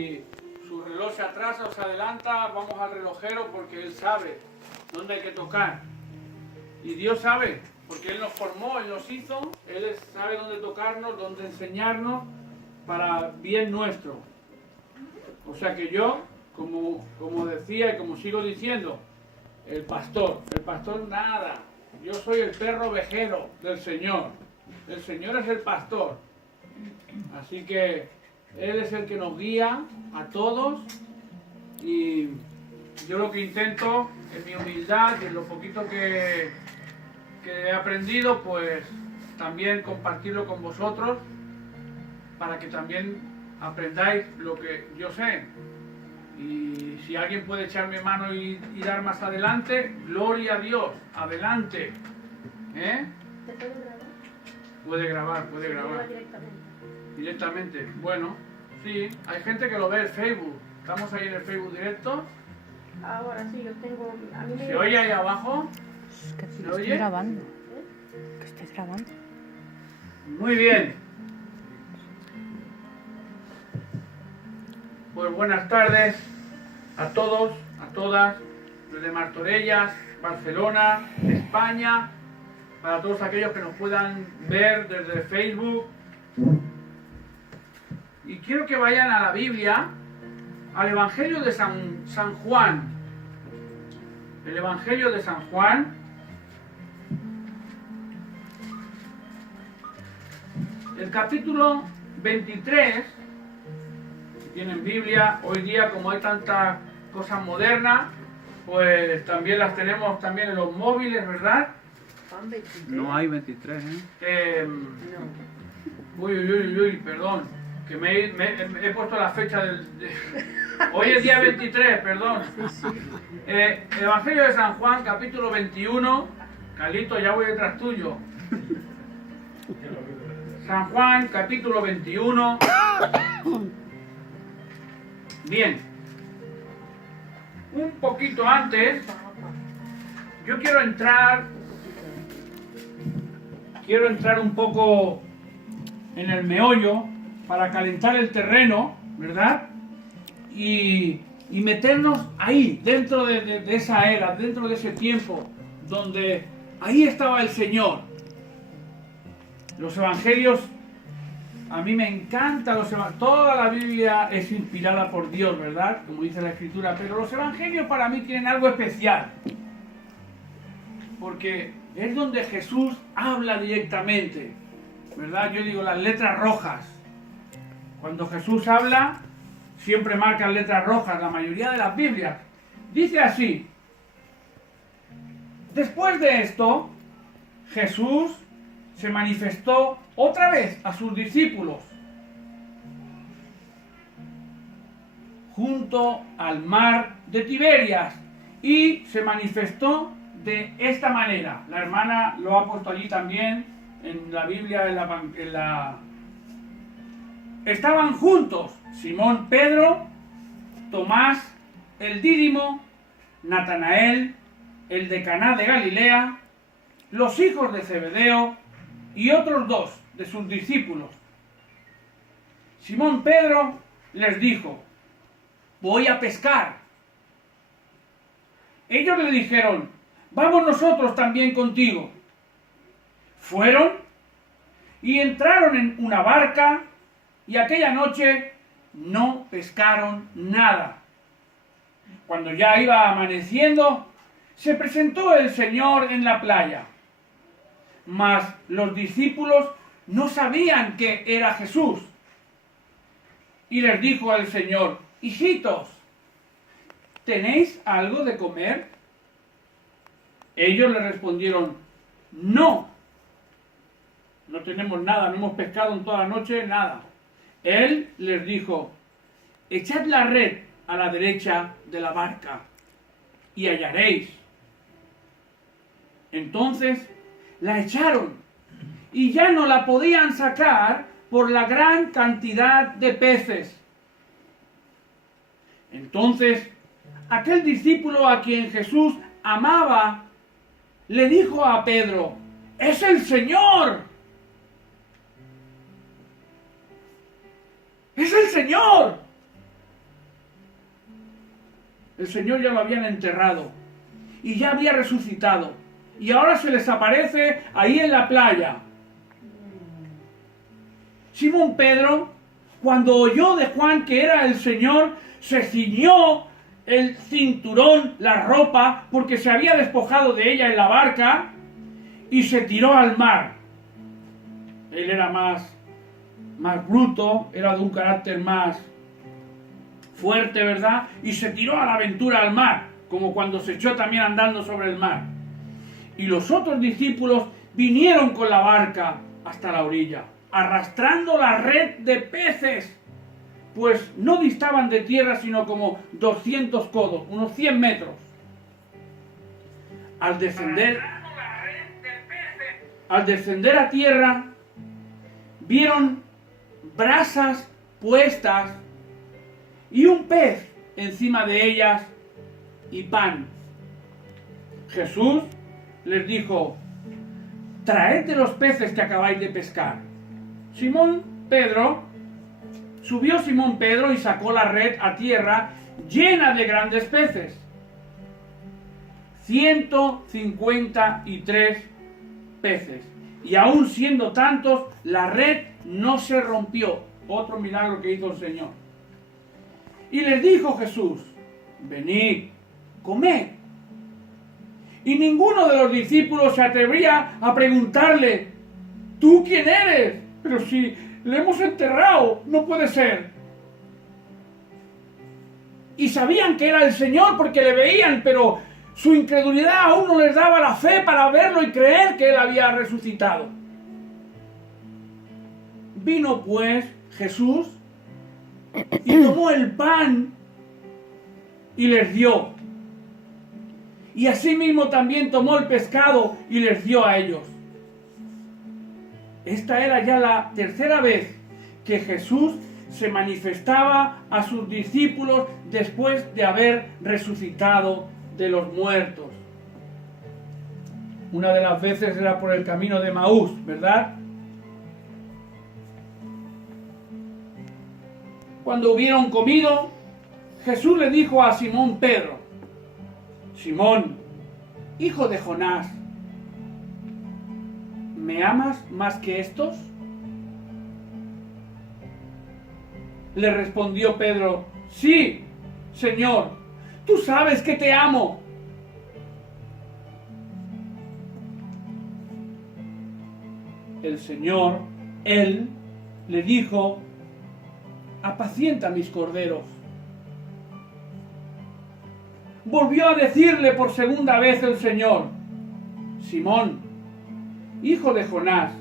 Su reloj se atrasa o se adelanta, vamos al relojero porque Él sabe dónde hay que tocar. Y Dios sabe, porque Él nos formó, Él nos hizo, Él sabe dónde tocarnos, dónde enseñarnos para bien nuestro. O sea que yo, como decía y como sigo diciendo, el pastor nada. Yo soy el perro ovejero del Señor. El Señor es el pastor. Así que Él es el que nos guía a todos y yo lo que intento en mi humildad y en lo poquito que he aprendido, pues también compartirlo con vosotros para que también aprendáis lo que yo sé. Y si alguien puede echarme mano y dar más adelante, gloria a Dios, adelante. ¿Eh? ¿Te puedes grabar? Puede grabar. Directamente. Bueno, sí, hay gente que lo ve en Facebook. Estamos ahí en el Facebook directo. Ahora sí, yo tengo... A mí me... ¿Se oye ahí abajo? Que ¿Se estoy oye? grabando. Que estoy grabando. Muy bien. Pues buenas tardes a todos, a todas, desde Martorellas, Barcelona, España, para todos aquellos que nos puedan ver desde Facebook. Y quiero que vayan a la Biblia, al Evangelio de San Juan. El Evangelio de San Juan. El capítulo 23. Si tienen Biblia, hoy día como hay tantas cosas modernas, pues también las tenemos también en los móviles, ¿verdad? Juan 23. No hay 23, ¿eh? No. Uy, perdón, que me he puesto la fecha hoy es día 23, perdón. Evangelio de San Juan, capítulo 21. Carlito, ya voy detrás tuyo. San Juan, capítulo 21. Bien. Un poquito antes, yo quiero entrar un poco en el meollo para calentar el terreno, ¿verdad? Y meternos ahí, dentro de esa era, dentro de ese tiempo, donde ahí estaba el Señor. Los evangelios, a mí me encanta toda la Biblia es inspirada por Dios, ¿verdad? Como dice la Escritura, pero los evangelios para mí tienen algo especial, porque es donde Jesús habla directamente, ¿verdad? Yo digo las letras rojas. Cuando Jesús habla, siempre marcan letras rojas, la mayoría de las Biblias. Dice así: después de esto, Jesús se manifestó otra vez a sus discípulos junto al mar de Tiberias y se manifestó de esta manera. La hermana lo ha puesto allí también en la Biblia, Estaban juntos Simón Pedro, Tomás el Dídimo, Natanael, el de Caná de Galilea, los hijos de Zebedeo y otros dos de sus discípulos. Simón Pedro les dijo: voy a pescar. Ellos le dijeron: vamos nosotros también contigo. Fueron y entraron en una barca y aquella noche no pescaron nada. Cuando ya iba amaneciendo, se presentó el Señor en la playa. Mas los discípulos no sabían que era Jesús. Y les dijo el Señor: hijitos, ¿tenéis algo de comer? Ellos le respondieron: no tenemos nada, no hemos pescado en toda la noche, nada. Él les dijo: echad la red a la derecha de la barca y hallaréis. Entonces la echaron y ya no la podían sacar por la gran cantidad de peces. Entonces aquel discípulo a quien Jesús amaba le dijo a Pedro: ¡es el Señor! ¡Es el Señor! el Señor ya lo habían enterrado y ya había resucitado. Y ahora se les aparece ahí en la playa. Simón Pedro, cuando oyó de Juan que era el Señor, se ciñó el cinturón, la ropa, porque se había despojado de ella en la barca, y se tiró al mar. Él era más bruto, era de un carácter más fuerte, ¿verdad? Y se tiró a la aventura al mar, como cuando se echó también andando sobre el mar. Y los otros discípulos vinieron con la barca hasta la orilla, arrastrando la red de peces, pues no distaban de tierra sino como 200 codos, unos 100 metros. Al descender a tierra, vieron brasas puestas y un pez encima de ellas y pan. Jesús les dijo: traed de los peces que acabáis de pescar. Subió Simón Pedro y sacó la red a tierra llena de grandes peces. 153 peces. Y aún siendo tantos, la red no se rompió. Otro milagro que hizo el Señor. Y les dijo Jesús: venid, comed. Y ninguno de los discípulos se atrevía a preguntarle: ¿tú quién eres? Pero si le hemos enterrado, no puede ser. Y sabían que era el Señor porque le veían, pero su incredulidad aún no les daba la fe para verlo y creer que Él había resucitado. Vino pues Jesús y tomó el pan y les dio. Y asimismo también tomó el pescado y les dio a ellos. Esta era ya la tercera vez que Jesús se manifestaba a sus discípulos después de haber resucitado de los muertos. Una de las veces era por el camino de Maús, ¿verdad? Cuando hubieron comido, Jesús le dijo a Simón Pedro: Simón, hijo de Jonás, ¿me amas más que estos? Le respondió Pedro: sí, Señor, tú sabes que te amo. El Señor, Él, le dijo: apacienta mis corderos. Volvió a decirle por segunda vez el Señor: Simón, hijo de Jonás,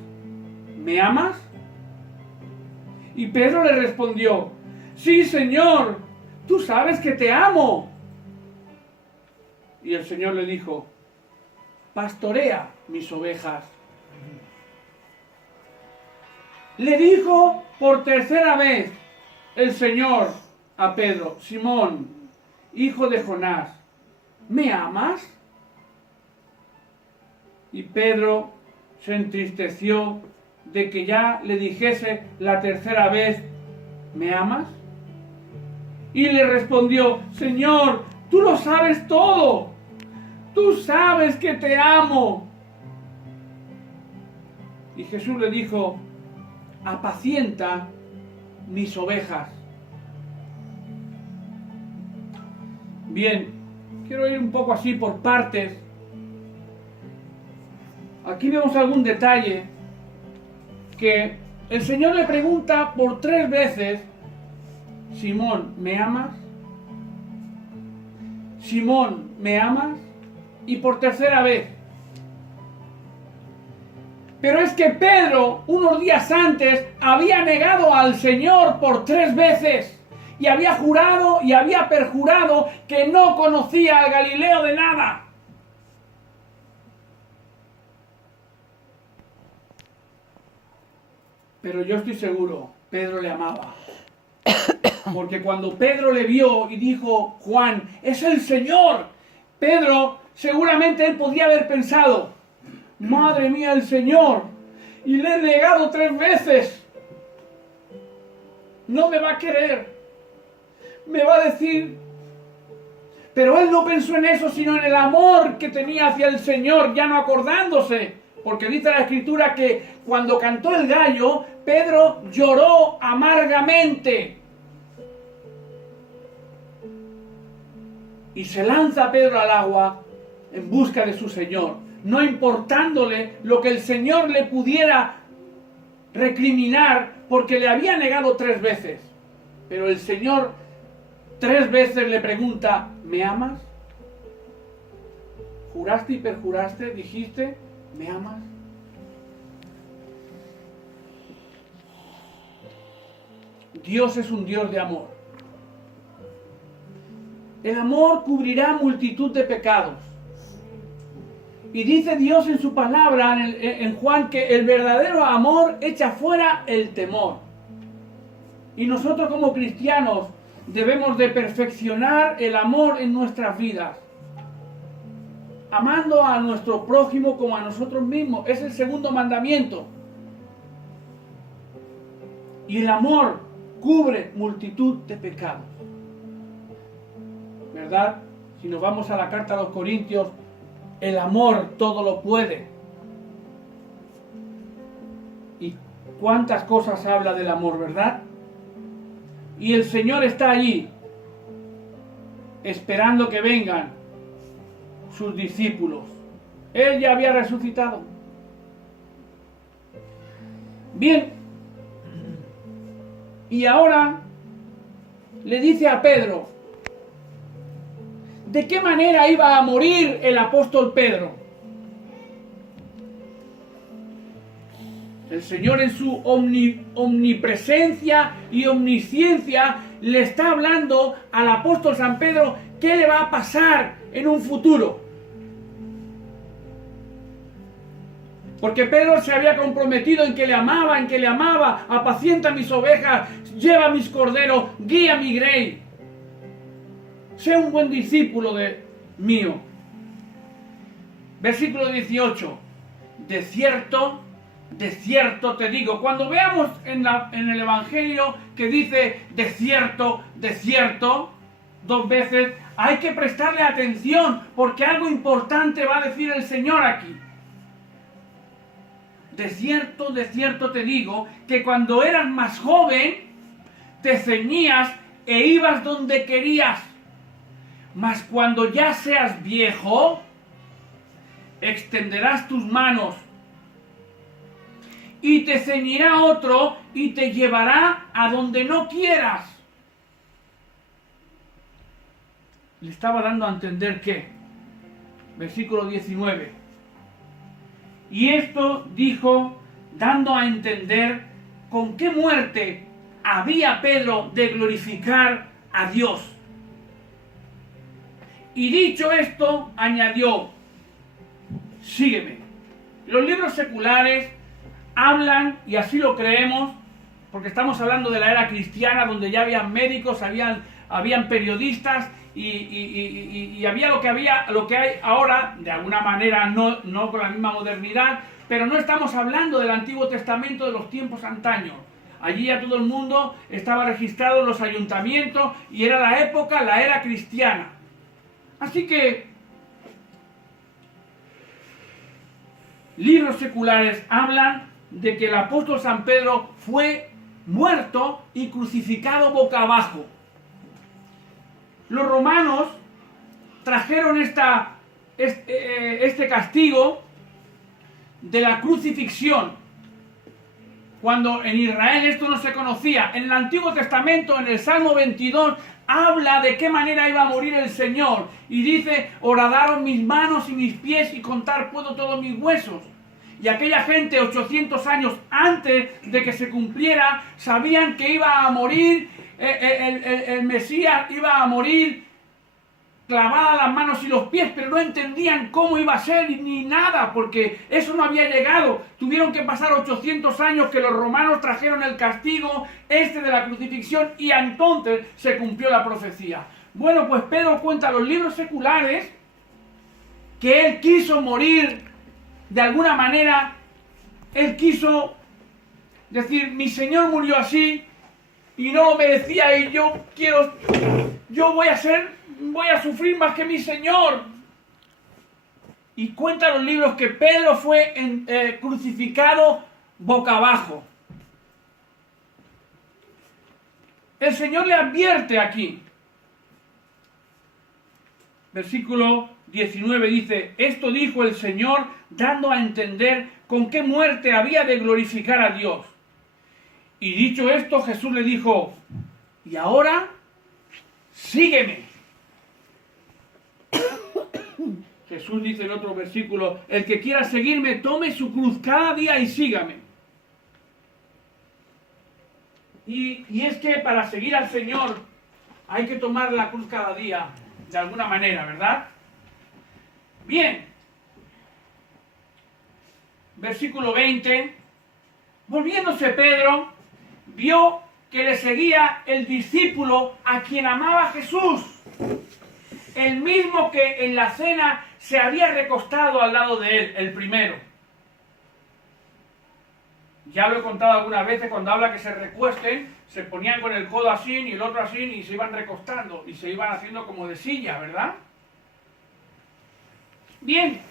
¿me amas? Y Pedro le respondió: sí, Señor, tú sabes que te amo. Y el Señor le dijo: pastorea mis ovejas. Le dijo por tercera vez el Señor a Pedro: Simón, hijo de Jonás, ¿me amas? Y Pedro se entristeció de que ya le dijese la tercera vez: ¿me amas? Y le respondió: Señor, tú lo sabes todo, tú sabes que te amo. Y Jesús le dijo: apacienta mis ovejas. Bien, quiero ir un poco así por partes. Aquí vemos algún detalle que el Señor le pregunta por 3 veces: Simón, ¿me amas? Simón, ¿me amas? Y por tercera vez. Pero es que Pedro, unos días antes, había negado al Señor por 3 veces. Y había jurado y había perjurado que no conocía al Galileo de nada. Pero yo estoy seguro, Pedro le amaba. Porque cuando Pedro le vio y dijo: Juan, es el Señor, Pedro, seguramente él podía haber pensado: madre mía, el Señor, y le he negado 3 veces. No me va a querer. Me va a decir: Pero él no pensó en eso, sino en el amor que tenía hacia el Señor, ya no acordándose. Porque dice la Escritura que cuando cantó el gallo, Pedro lloró amargamente. Y se lanza Pedro al agua en busca de su Señor, no importándole lo que el Señor le pudiera recriminar, porque le había negado 3 veces. Pero el Señor 3 veces le pregunta, ¿me amas? ¿Juraste y perjuraste? ¿Dijiste, me amas? Dios es un Dios de amor. El amor cubrirá multitud de pecados. Y dice Dios en su palabra, en Juan, que el verdadero amor echa fuera el temor. Y nosotros como cristianos debemos de perfeccionar el amor en nuestras vidas, amando a nuestro prójimo como a nosotros mismos. Es el segundo mandamiento. Y el amor cubre multitud de pecados. ¿Verdad? Si nos vamos a la carta a los Corintios, el amor todo lo puede. Y cuántas cosas habla del amor, ¿verdad? Y el Señor está allí, esperando que vengan sus discípulos. Él ya había resucitado. Bien. Y ahora le dice a Pedro, ¿de qué manera iba a morir el apóstol Pedro? El Señor en su omnipresencia y omnisciencia le está hablando al apóstol San Pedro qué le va a pasar en un futuro. Porque Pedro se había comprometido en que le amaba, apacienta mis ovejas, lleva mis corderos, guía mi grey. Sé un buen discípulo mío. Versículo 18. De cierto te digo. Cuando veamos en el Evangelio que dice de cierto, 2 veces, hay que prestarle atención porque algo importante va a decir el Señor aquí. De cierto te digo que cuando eras más joven te ceñías e ibas donde querías. Mas cuando ya seas viejo, extenderás tus manos y te ceñirá otro y te llevará a donde no quieras. Le estaba dando a entender que, versículo 19, y esto dijo, dando a entender con qué muerte había Pedro de glorificar a Dios. Y dicho esto, añadió, sígueme. Los libros seculares hablan, y así lo creemos, porque estamos hablando de la era cristiana, donde ya habían médicos, habían periodistas, y había lo que hay ahora, de alguna manera, no con la misma modernidad, pero no estamos hablando del Antiguo Testamento de los tiempos antaños. Allí ya todo el mundo estaba registrado en los ayuntamientos, y era la era cristiana. Así que libros seculares hablan de que el apóstol San Pedro fue muerto y crucificado boca abajo. Los romanos trajeron este castigo de la crucifixión, cuando en Israel esto no se conocía. En el Antiguo Testamento, en el Salmo 22, habla de qué manera iba a morir el Señor. Y dice, horadaron mis manos y mis pies y contar puedo todos mis huesos. Y aquella gente, 800 años antes de que se cumpliera, sabían que iba a morir, el Mesías iba a morir clavadas las manos y los pies, pero no entendían cómo iba a ser ni nada, porque eso no había llegado. Tuvieron que pasar 800 años que los romanos trajeron el castigo de la crucifixión, y entonces se cumplió la profecía. Bueno, pues Pedro cuenta en los libros seculares que él quiso morir de alguna manera. Él quiso decir, mi Señor murió así y no lo merecía, y yo voy a ser voy a sufrir más que mi Señor. Y cuenta los libros que Pedro fue crucificado boca abajo. El Señor le advierte aquí. Versículo 19 dice, esto dijo el Señor dando a entender con qué muerte había de glorificar a Dios. Y dicho esto, Jesús le dijo, y ahora, sígueme. Jesús dice en otro versículo, el que quiera seguirme, tome su cruz cada día y sígame. Y es que para seguir al Señor hay que tomar la cruz cada día, de alguna manera, ¿verdad? Bien. Versículo 20. Volviéndose Pedro, vio que le seguía el discípulo a quien amaba Jesús, el mismo que en la cena se había recostado al lado de él, el primero. Ya lo he contado algunas veces, cuando habla que se recuesten, se ponían con el codo así y el otro así y se iban recostando y se iban haciendo como de silla, ¿verdad? Bien,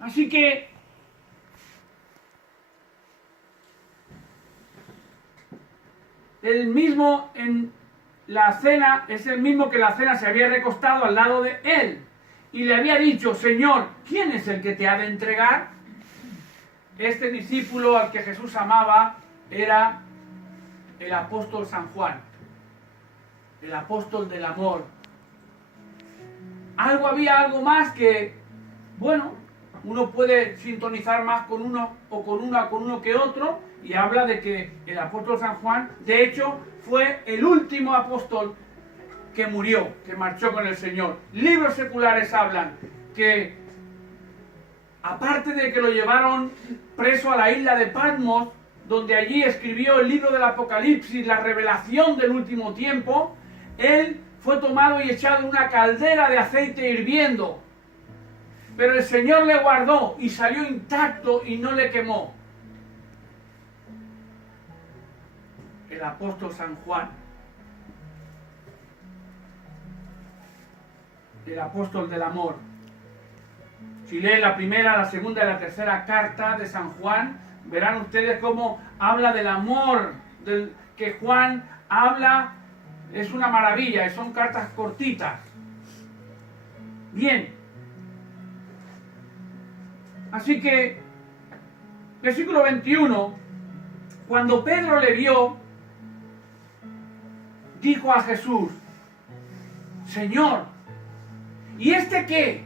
así que el mismo en la cena es el mismo que la cena se había recostado al lado de él y le había dicho, Señor, ¿quién es el que te ha de entregar? Este discípulo al que Jesús amaba era el apóstol San Juan, el apóstol del amor. Había algo más que, bueno, uno puede sintonizar más con uno o con uno que otro, y habla de que el apóstol San Juan, de hecho, fue el último apóstol que murió, que marchó con el Señor. Libros seculares hablan que, aparte de que lo llevaron preso a la isla de Patmos, donde allí escribió el libro del Apocalipsis, la revelación del último tiempo, él fue tomado y echado en una caldera de aceite hirviendo. Pero el Señor le guardó y salió intacto y no le quemó. El apóstol San Juan, el apóstol del amor. Si leen la primera, la segunda y la tercera carta de San Juan, verán ustedes cómo habla del amor, del que Juan habla, es una maravilla, son cartas cortitas. Bien. Así que, versículo 21, cuando Pedro le vio, dijo a Jesús, Señor, ¿y este qué?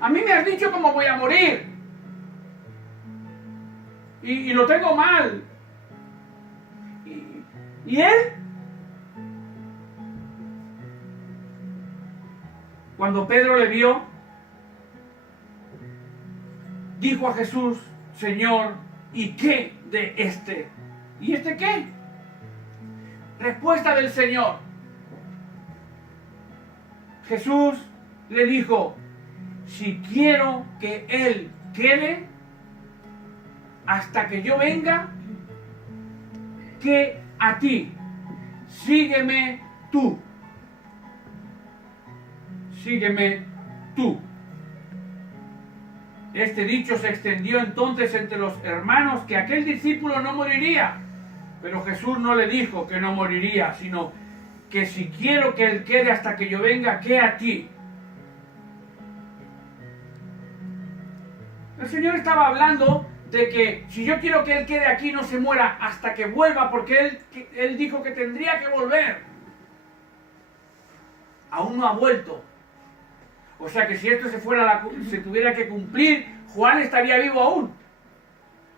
A mí me has dicho cómo voy a morir. Y lo tengo mal. ¿Y él? Cuando Pedro le vio, dijo a Jesús, Señor, ¿y qué de este? ¿Y este qué? Respuesta del Señor. Jesús le dijo, si quiero que él quede hasta que yo venga, que a ti, sígueme tú. Sígueme tú. Este dicho se extendió entonces entre los hermanos que aquel discípulo no moriría. Pero Jesús no le dijo que no moriría, sino que si quiero que él quede hasta que yo venga, que a ti. El Señor estaba hablando de que si yo quiero que él quede aquí, no se muera hasta que vuelva, porque él dijo que tendría que volver. Aún no ha vuelto. O sea que si esto se tuviera que cumplir, Juan estaría vivo aún.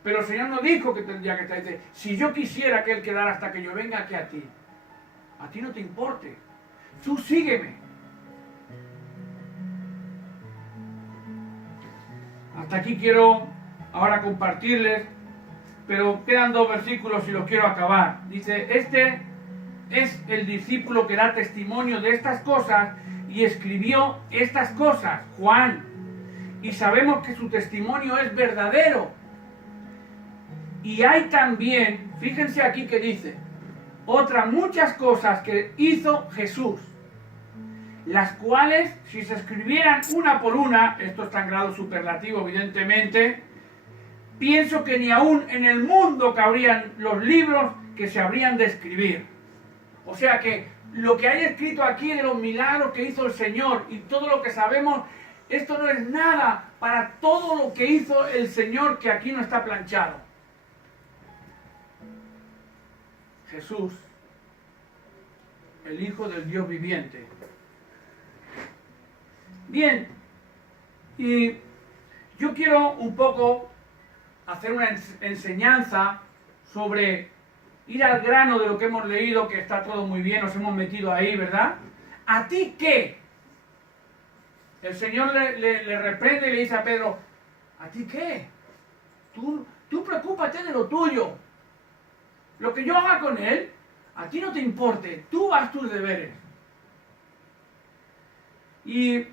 Pero el Señor no dijo que tendría que estar. Dice, si yo quisiera que él quedara hasta que yo venga, que a ti. A ti no te importe. Tú sígueme. Hasta aquí quiero ahora compartirles, pero quedan 2 versículos y los quiero acabar. Dice, este es el discípulo que da testimonio de estas cosas y escribió estas cosas, Juan. Y sabemos que su testimonio es verdadero. Y hay también, fíjense aquí que dice, otras muchas cosas que hizo Jesús, las cuales, si se escribieran una por una, esto está en grado superlativo evidentemente, pienso que ni aún en el mundo cabrían los libros que se habrían de escribir. O sea que lo que hay escrito aquí de los milagros que hizo el Señor y todo lo que sabemos, esto no es nada para todo lo que hizo el Señor que aquí no está planchado. Jesús, el Hijo del Dios viviente. Bien, y yo quiero un poco hacer una enseñanza sobre ir al grano de lo que hemos leído, que está todo muy bien, nos hemos metido ahí, ¿verdad? ¿A ti qué? El Señor le reprende y le dice a Pedro, ¿a ti qué? Tú preocúpate de lo tuyo. Lo que yo haga con él, a ti no te importe, tú haz tus deberes. Y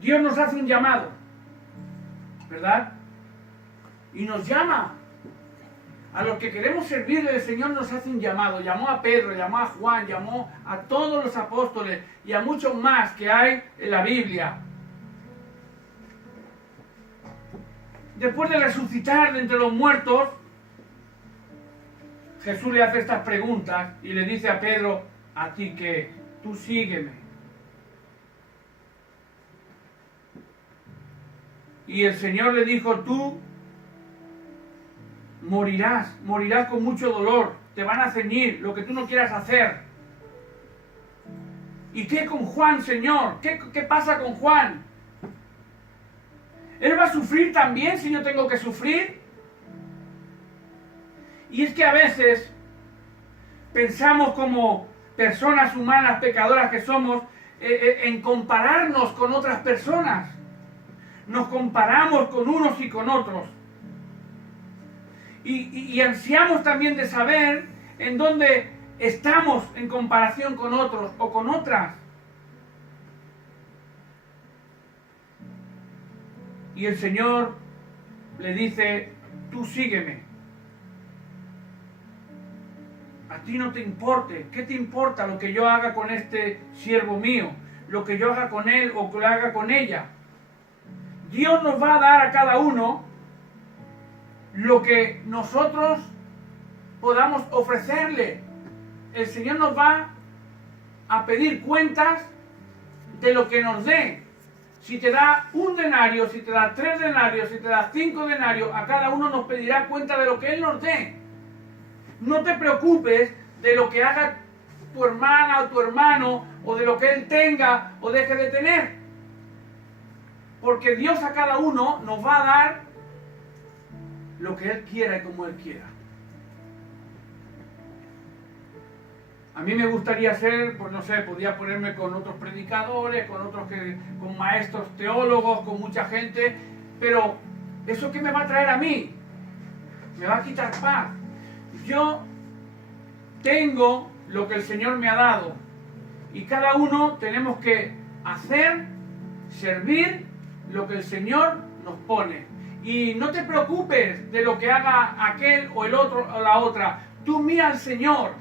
Dios nos hace un llamado, ¿verdad? Y nos llama. A los que queremos servirle, el Señor nos hace un llamado. Llamó a Pedro, llamó a Juan, llamó a todos los apóstoles y a muchos más que hay en la Biblia. Después de resucitar de entre los muertos, Jesús le hace estas preguntas y le dice a Pedro, a ti que tú sígueme. Y el Señor le dijo, tú morirás con mucho dolor, te van a ceñir lo que tú no quieras hacer. ¿Y qué con Juan, Señor? ¿Qué pasa con Juan? ¿Él va a sufrir también si yo tengo que sufrir? Y es que a veces pensamos como personas humanas pecadoras que somos en compararnos con otras personas. Nos comparamos con unos y con otros. Y ansiamos también de saber en dónde estamos en comparación con otros o con otras. Y el Señor le dice, tú sígueme. A ti no te importe. ¿Qué te importa lo que yo haga con este siervo mío? Lo que yo haga con él o que lo haga con ella. Dios nos va a dar a cada uno lo que nosotros podamos ofrecerle. El Señor nos va a pedir cuentas de lo que nos dé. Si te da 1 denario, si te da 3 denarios, si te da 5 denarios, a cada uno nos pedirá cuenta de lo que Él nos dé. No te preocupes de lo que haga tu hermana o tu hermano, o de lo que él tenga o deje de tener. Porque Dios a cada uno nos va a dar lo que Él quiera y como Él quiera. A mí me gustaría ser, pues no sé, podría ponerme con otros predicadores, con maestros teólogos, con mucha gente, pero ¿eso qué me va a traer a mí? Me va a quitar paz. Yo tengo lo que el Señor me ha dado y cada uno tenemos que hacer, servir lo que el Señor nos pone. Y no te preocupes de lo que haga aquel o el otro o la otra. Tú mira al Señor.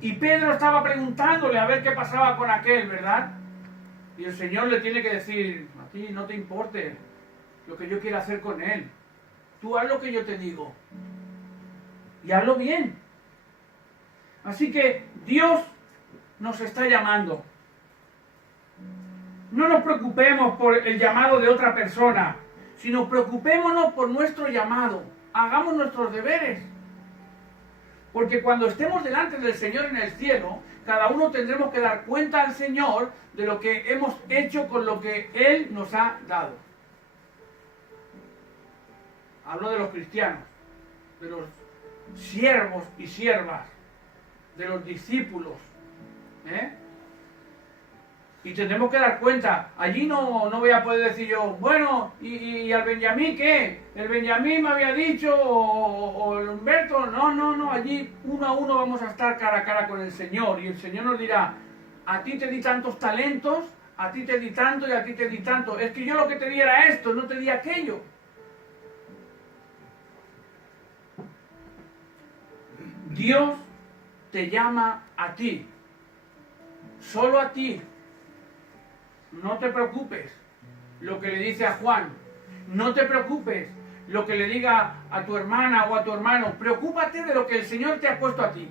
Y Pedro estaba preguntándole a ver qué pasaba con aquel, ¿verdad? Y el Señor le tiene que decir, a ti no te importe lo que yo quiera hacer con él. Tú haz lo que yo te digo. Y hazlo bien. Así que Dios nos está llamando. No nos preocupemos por el llamado de otra persona, sino preocupémonos por nuestro llamado. Hagamos nuestros deberes. Porque cuando estemos delante del Señor en el cielo, cada uno tendremos que dar cuenta al Señor de lo que hemos hecho con lo que Él nos ha dado. Hablo de los cristianos, de los siervos y siervas, de los discípulos. Y tendremos que dar cuenta. Allí no voy a poder decir yo, bueno, ¿y al Benjamín qué? ¿El Benjamín me había dicho? ¿O el Humberto? No, allí uno a uno vamos a estar cara a cara con el Señor. Y el Señor nos dirá, a ti te di tantos talentos, a ti te di tanto y a ti te di tanto. Es que yo lo que te di era esto, no te di aquello. Dios te llama a ti, solo a ti. No te preocupes lo que le dice a Juan, no te preocupes lo que le diga a tu hermana o a tu hermano, preocúpate de lo que el Señor te ha puesto a ti.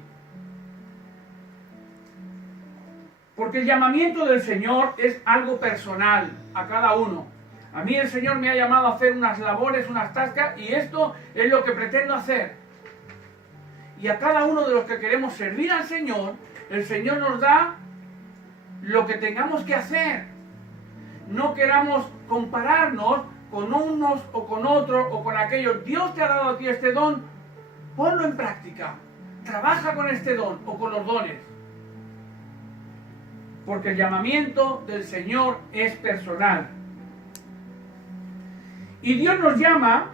Porque el llamamiento del Señor es algo personal a cada uno. A mí el Señor me ha llamado a hacer unas labores, unas tascas, y esto es lo que pretendo hacer. Y a cada uno de los que queremos servir al Señor, el Señor nos da lo que tengamos que hacer. No queramos compararnos con unos o con otros o con aquellos. Dios te ha dado a ti este don, ponlo en práctica. Trabaja con este don o con los dones. Porque el llamamiento del Señor es personal. Y Dios nos llama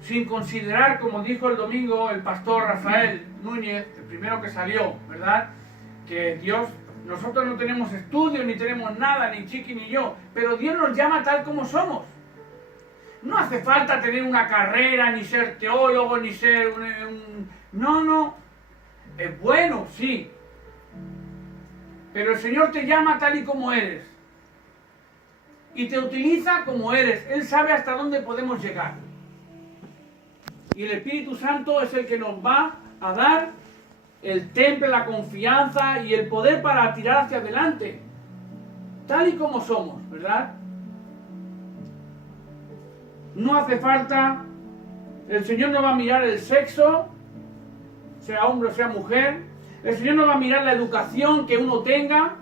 sin considerar, como dijo el domingo el pastor Rafael Núñez, el primero que salió, ¿verdad? Que Dios, nosotros no tenemos estudios, ni tenemos nada, ni Chiqui ni yo, pero Dios nos llama tal como somos. No hace falta tener una carrera, ni ser teólogo, ni ser No. Es bueno, sí. Pero el Señor te llama tal y como eres. Y te utiliza como eres. Él sabe hasta dónde podemos llegar. Y el Espíritu Santo es el que nos va a dar el temple, la confianza y el poder para tirar hacia adelante. Tal y como somos, ¿verdad? No hace falta. El Señor no va a mirar el sexo, sea hombre o sea mujer. El Señor no va a mirar la educación que uno tenga,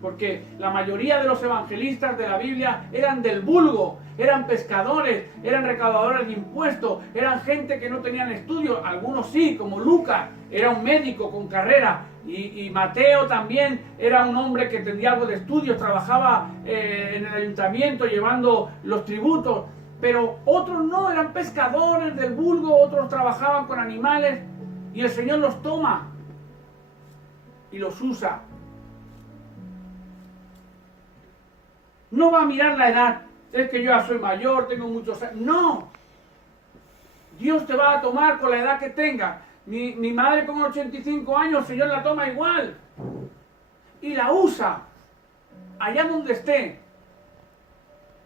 porque la mayoría de los evangelistas de la Biblia eran del vulgo, eran pescadores, eran recaudadores de impuestos, eran gente que no tenían estudios, algunos sí, como Lucas, era un médico con carrera, y Mateo también era un hombre que tenía algo de estudios, trabajaba en el ayuntamiento llevando los tributos, pero otros no, eran pescadores del vulgo, otros trabajaban con animales, y el Señor los toma y los usa. No va a mirar la edad, es que yo ya soy mayor, tengo muchos años. No, Dios te va a tomar con la edad que tenga. Mi madre con 85 años, el Señor la toma igual y la usa allá donde esté,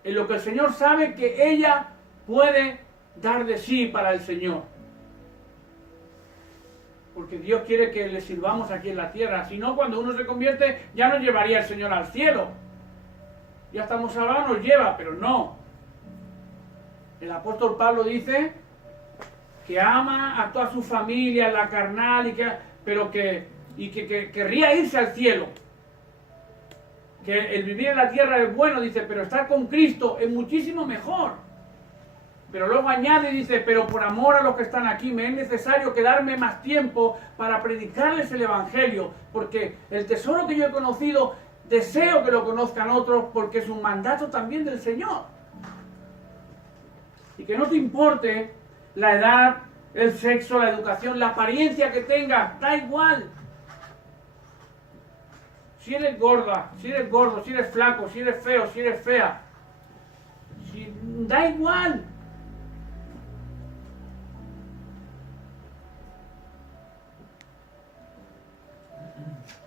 en lo que el Señor sabe que ella puede dar de sí para el Señor. Porque Dios quiere que le sirvamos aquí en la tierra. Si no, cuando uno se convierte, ya nos llevaría el Señor al cielo. Ya estamos salvados, nos lleva, pero no. El apóstol Pablo dice que ama a toda su familia, la carnal, pero que querría irse al cielo. Que el vivir en la tierra es bueno, dice, pero estar con Cristo es muchísimo mejor. Pero luego añade y dice, pero por amor a los que están aquí me es necesario quedarme más tiempo para predicarles el Evangelio, porque el tesoro que yo he conocido, deseo que lo conozcan otros, porque es un mandato también del Señor. Y que no te importe la edad, el sexo, la educación, la apariencia que tengas, da igual. Si eres gorda, si eres gordo, si eres flaco, si eres feo, si eres fea, da igual.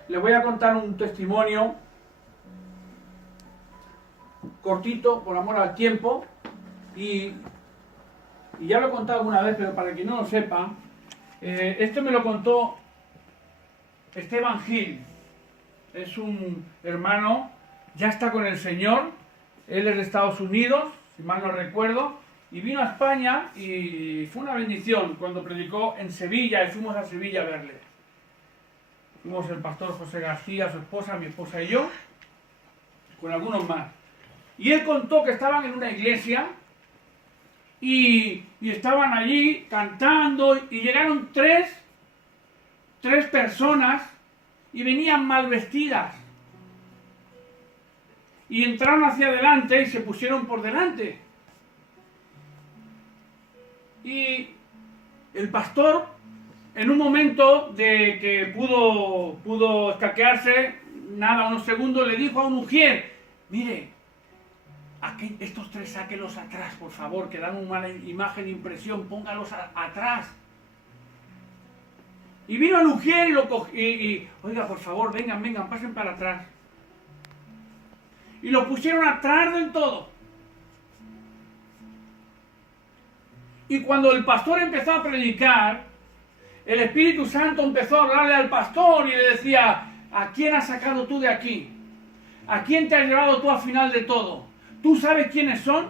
Les voy a contar un testimonio cortito, por amor al tiempo, y ya lo he contado alguna vez, pero para quien no lo sepa, esto me lo contó Esteban Gil. Es un hermano, ya está con el Señor, él es de Estados Unidos, si mal no recuerdo, y vino a España y fue una bendición cuando predicó en Sevilla, y fuimos a Sevilla a verle. Fuimos el pastor José García, su esposa, mi esposa y yo, con algunos más. Y él contó que estaban en una iglesia y estaban allí cantando y llegaron tres personas y venían mal vestidas. Y entraron hacia adelante y se pusieron por delante. Y el pastor, en un momento de que pudo escaquearse, nada, unos segundos, le dijo a una mujer, mire, estos tres sáquelos atrás, por favor, que dan una mala imagen, impresión, póngalos atrás. Y vino el ujier y lo cogió. Oiga, por favor, vengan, pasen para atrás. Y lo pusieron atrás del todo. Y cuando el pastor empezó a predicar, el Espíritu Santo empezó a hablarle al pastor y le decía: ¿a quién has sacado tú de aquí? ¿A quién te has llevado tú al final de todo? ¿Tú sabes quiénes son?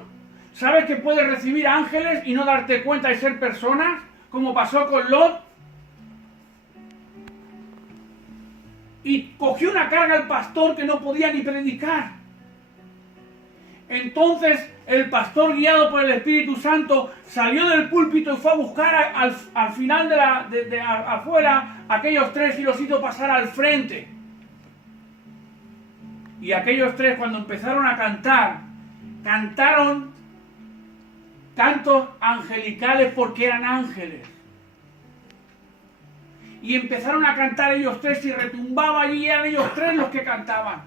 ¿Sabes que puedes recibir ángeles y no darte cuenta y ser personas? Como pasó con Lot. Y cogió una carga el pastor que no podía ni predicar. Entonces el pastor, guiado por el Espíritu Santo, salió del púlpito y fue a buscar al final de afuera a aquellos tres y los hizo pasar al frente. Y aquellos tres, cuando empezaron a cantar, cantaron cantos angelicales porque eran ángeles. Y empezaron a cantar ellos tres y retumbaba allí, eran ellos tres los que cantaban.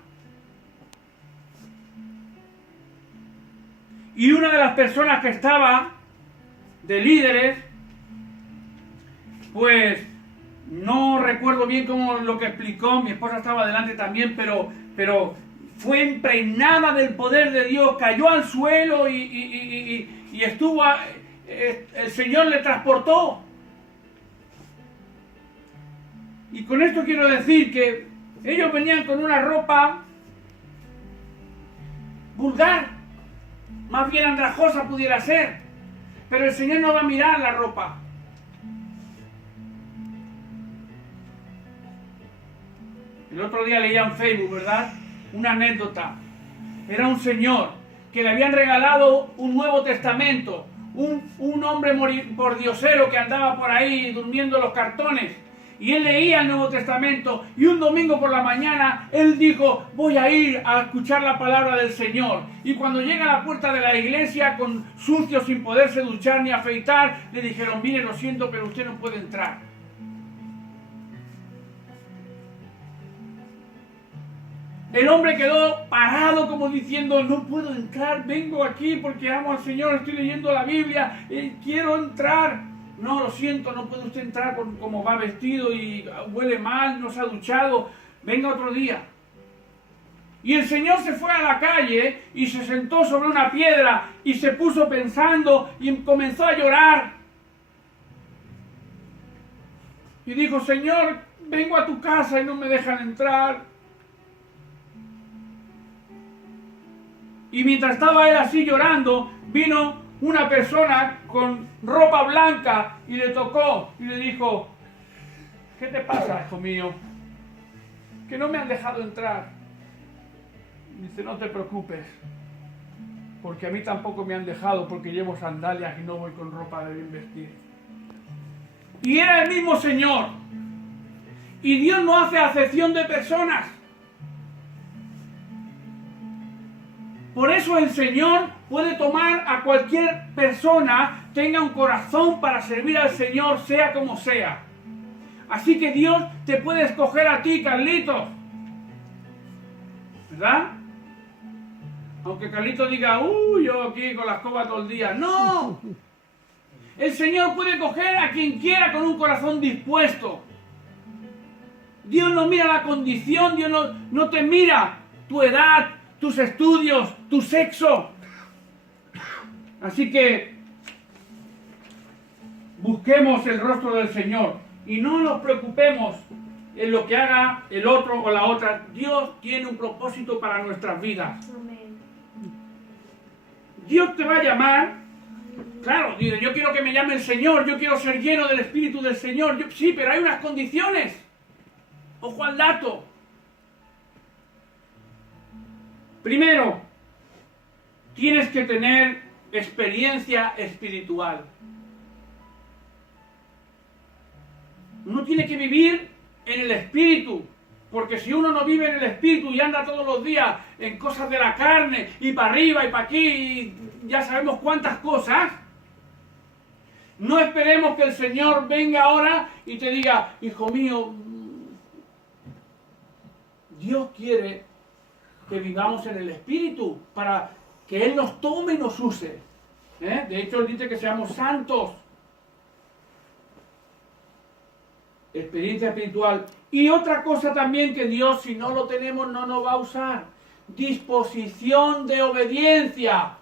Y una de las personas que estaba de líderes, pues no recuerdo bien cómo lo que explicó, mi esposa estaba delante también, pero fue impregnada del poder de Dios, cayó al suelo y estuvo, el Señor le transportó. Y con esto quiero decir que ellos venían con una ropa vulgar, más bien andrajosa pudiera ser, pero el Señor no va a mirar la ropa. El otro día leía en Facebook, ¿verdad?, una anécdota. Era un señor que le habían regalado un Nuevo Testamento, un hombre pordiosero que andaba por ahí durmiendo los cartones. Y él leía el Nuevo Testamento y un domingo por la mañana él dijo: voy a ir a escuchar la palabra del Señor. Y cuando llega a la puerta de la iglesia con sucio, sin poderse duchar ni afeitar, le dijeron: mire, lo siento, pero usted no puede entrar. El hombre quedó parado como diciendo: no puedo entrar, vengo aquí porque amo al Señor, estoy leyendo la Biblia, quiero entrar. No, lo siento, no puede usted entrar como va vestido y huele mal, no se ha duchado, venga otro día. Y el Señor se fue a la calle y se sentó sobre una piedra y se puso pensando y comenzó a llorar. Y dijo: Señor, vengo a tu casa y no me dejan entrar. Y mientras estaba él así llorando, vino una persona con ropa blanca y le tocó y le dijo: ¿qué te pasa, hijo mío? Que no me han dejado entrar. Y dice: no te preocupes, porque a mí tampoco me han dejado, porque llevo sandalias y no voy con ropa de bien vestir. Y era el mismo Señor. Y Dios no hace acepción de personas. Por eso el Señor puede tomar a cualquier persona, tenga un corazón para servir al Señor, sea como sea. Así que Dios te puede escoger a ti, Carlitos. ¿Verdad? Aunque Carlitos diga: yo aquí con la escoba todo el día. ¡No! El Señor puede coger a quien quiera con un corazón dispuesto. Dios no mira la condición, Dios no te mira tu edad, tus estudios, tu sexo. Así que busquemos el rostro del Señor y no nos preocupemos en lo que haga el otro o la otra. Dios tiene un propósito para nuestras vidas. Amén. Dios te va a llamar. Claro, dice: yo quiero que me llame el Señor, yo quiero ser lleno del Espíritu del Señor. Sí, pero hay unas condiciones. Ojo al dato. Primero, tienes que tener experiencia espiritual. Uno tiene que vivir en el Espíritu, porque si uno no vive en el Espíritu y anda todos los días en cosas de la carne, y para arriba y para aquí, y ya sabemos cuántas cosas, no esperemos que el Señor venga ahora y te diga: hijo mío, Dios quiere que vivamos en el Espíritu para que Él nos tome y nos use. De hecho, Él dice que seamos santos. experiencia espiritual. Y otra cosa también que Dios, si no lo tenemos, no nos va a usar. Disposición de obediencia.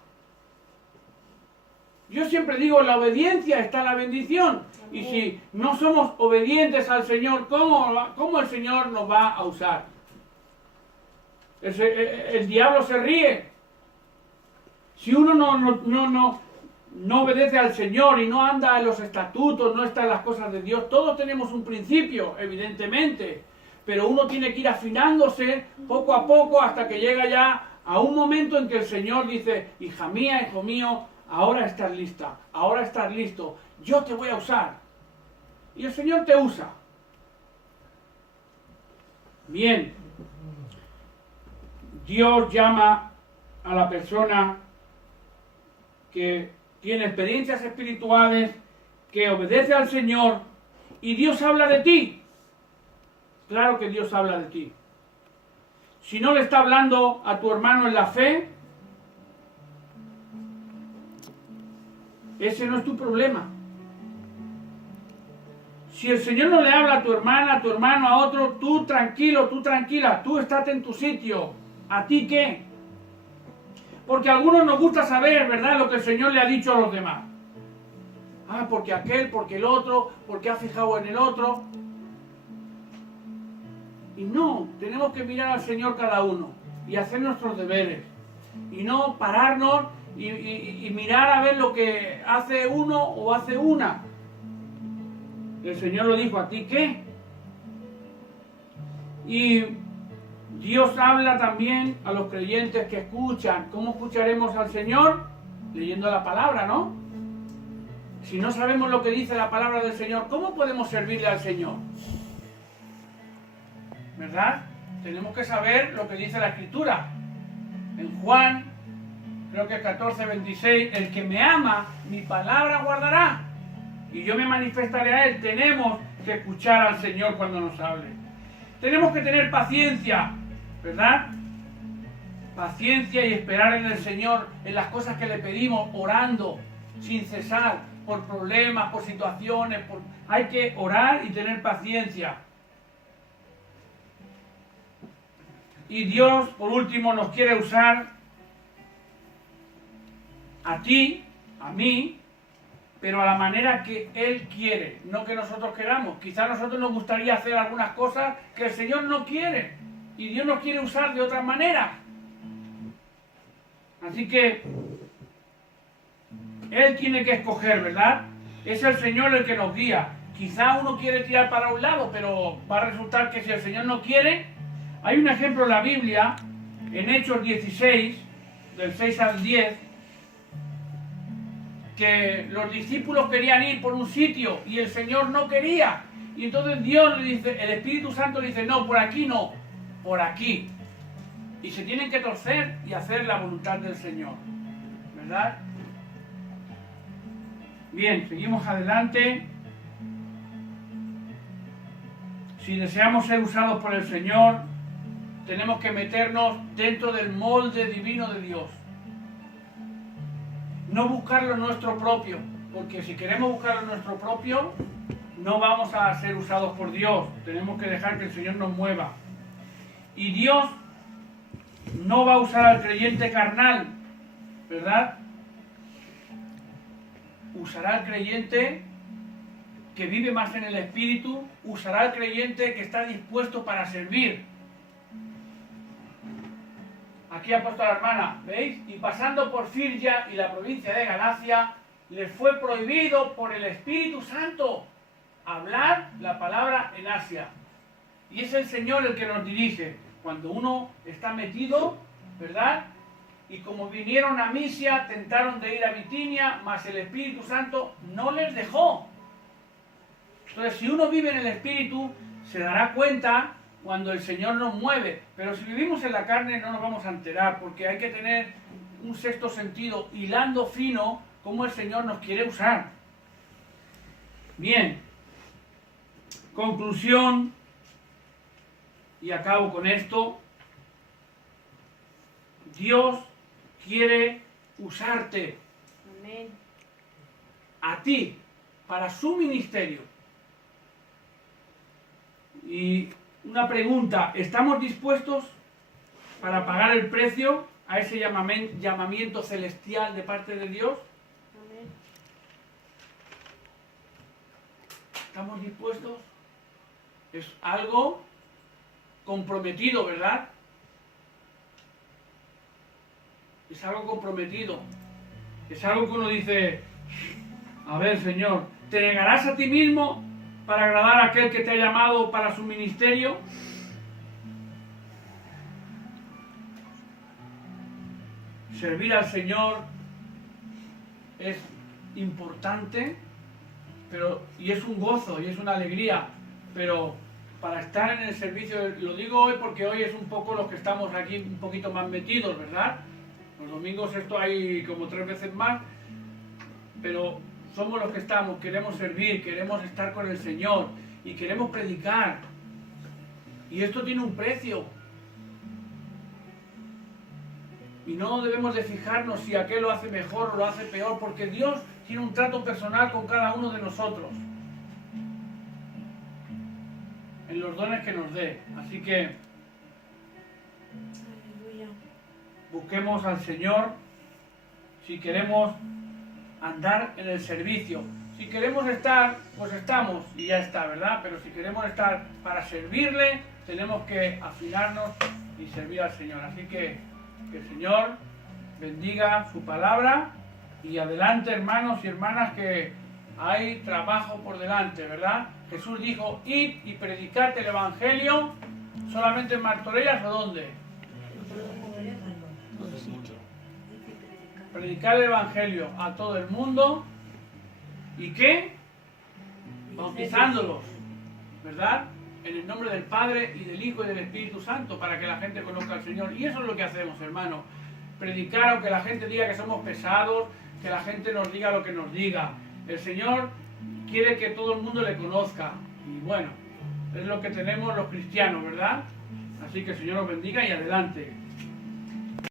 Yo siempre digo, en la obediencia está la bendición. Y si no somos obedientes al Señor, ¿cómo el Señor nos va a usar? El diablo se ríe. Si uno no obedece al Señor y no anda en los estatutos, no está en las cosas de Dios, todos tenemos un principio, evidentemente, pero uno tiene que ir afinándose poco a poco hasta que llega ya a un momento en que el Señor dice, hija mía, hijo mío, ahora estás lista, ahora estás listo, yo te voy a usar. Y el Señor te usa. Bien, Dios llama a la persona que tiene experiencias espirituales, que obedece al Señor, y Dios habla de ti. Claro que Dios habla de ti. Si no le está hablando a tu hermano en la fe, ese no es tu problema. Si el Señor no le habla a tu hermana, a tu hermano, a otro, tú tranquilo, tú tranquila, tú estate en tu sitio. ¿A ti qué? Porque a algunos nos gusta saber, ¿verdad?, lo que el Señor le ha dicho a los demás. Ah, porque aquel, porque el otro, porque ha fijado en el otro. Y no, tenemos que mirar al Señor cada uno y hacer nuestros deberes. Y no pararnos y mirar a ver lo que hace uno o hace una. El Señor lo dijo, ¿a ti qué? Y Dios habla también a los creyentes que escuchan. ¿Cómo escucharemos al Señor? Leyendo la palabra, ¿no? Si no sabemos lo que dice la palabra del Señor, ¿cómo podemos servirle al Señor? ¿Verdad? Tenemos que saber lo que dice la Escritura. En Juan, creo que 14:26, el que me ama, mi palabra guardará, y yo me manifestaré a él. Tenemos que escuchar al Señor cuando nos hable. Tenemos que tener paciencia, ¿verdad? Paciencia y esperar en el Señor, en las cosas que le pedimos, orando, sin cesar, por problemas, por situaciones. Hay que orar y tener paciencia. Y Dios, por último, nos quiere usar a ti, a mí, pero a la manera que Él quiere, no que nosotros queramos. Quizás a nosotros nos gustaría hacer algunas cosas que el Señor no quiere, y Dios nos quiere usar de otra manera. Así que Él tiene que escoger, ¿verdad? Es el Señor el que nos guía. Quizá uno quiere tirar para un lado, pero va a resultar que si el Señor no quiere... Hay un ejemplo en la Biblia, en Hechos 16, del 6 al 10, que los discípulos querían ir por un sitio y el Señor no quería. Y entonces Dios le dice, el Espíritu Santo le dice, no, por aquí no, por aquí. Y se tienen que torcer y hacer la voluntad del Señor, ¿verdad? Bien, seguimos adelante. Si deseamos ser usados por el Señor, tenemos que meternos dentro del molde divino de Dios. No buscarlo nuestro propio, porque si queremos buscarlo nuestro propio, no vamos a ser usados por Dios. Tenemos que dejar que el Señor nos mueva. Y Dios no va a usar al creyente carnal, ¿verdad? Usará al creyente que vive más en el Espíritu, usará al creyente que está dispuesto para servir. Aquí ha puesto a la hermana, ¿veis? Y pasando por Firgia y la provincia de Galacia, les fue prohibido por el Espíritu Santo hablar la palabra en Asia. Y es el Señor el que nos dirige. Cuando uno está metido, ¿verdad? Y como vinieron a Misia, tentaron de ir a Bitinia, mas el Espíritu Santo no les dejó. Entonces, si uno vive en el Espíritu, se dará cuenta cuando el Señor nos mueve. Pero si vivimos en la carne no nos vamos a enterar, porque hay que tener un sexto sentido, hilando fino cómo el Señor nos quiere usar. Bien. Conclusión, y acabo con esto. Dios quiere usarte. Amén. A ti, para su ministerio. Y una pregunta, ¿estamos dispuestos para pagar el precio a ese llamamiento celestial de parte de Dios? Amén. ¿Estamos dispuestos? Es algo comprometido, ¿verdad? Es algo comprometido. Es algo que uno dice, a ver, Señor, ¿te negarás a ti mismo para agradar a aquel que te ha llamado para su ministerio? Servir al Señor es importante, y es un gozo y es una alegría, pero para estar en el servicio, lo digo hoy porque hoy es un poco los que estamos aquí un poquito más metidos, ¿verdad? Los domingos esto hay como 3 veces más, pero somos los que estamos, queremos servir, queremos estar con el Señor y queremos predicar. Y esto tiene un precio. Y no debemos de fijarnos si aquel lo hace mejor o lo hace peor, porque Dios tiene un trato personal con cada uno de nosotros, en los dones que nos dé. Así que Aleluya. busquemos al Señor si queremos andar en el servicio. Si queremos estar, pues estamos y ya está, ¿verdad? Pero si queremos estar para servirle, tenemos que afinarnos y servir al Señor. Así que el Señor bendiga su palabra y adelante, hermanos y hermanas, que hay trabajo por delante, ¿verdad? Jesús dijo, id y predicad el Evangelio, solamente en Martorellas o dónde. Predicar el Evangelio a todo el mundo. ¿Y qué? Bautizándolos, ¿verdad? En el nombre del Padre y del Hijo y del Espíritu Santo, para que la gente conozca al Señor. Y eso es lo que hacemos, hermano. Predicar, aunque la gente diga que somos pesados, que la gente nos diga lo que nos diga. El Señor quiere que todo el mundo le conozca. Y bueno, es lo que tenemos los cristianos, ¿verdad? Así que el Señor os bendiga y adelante.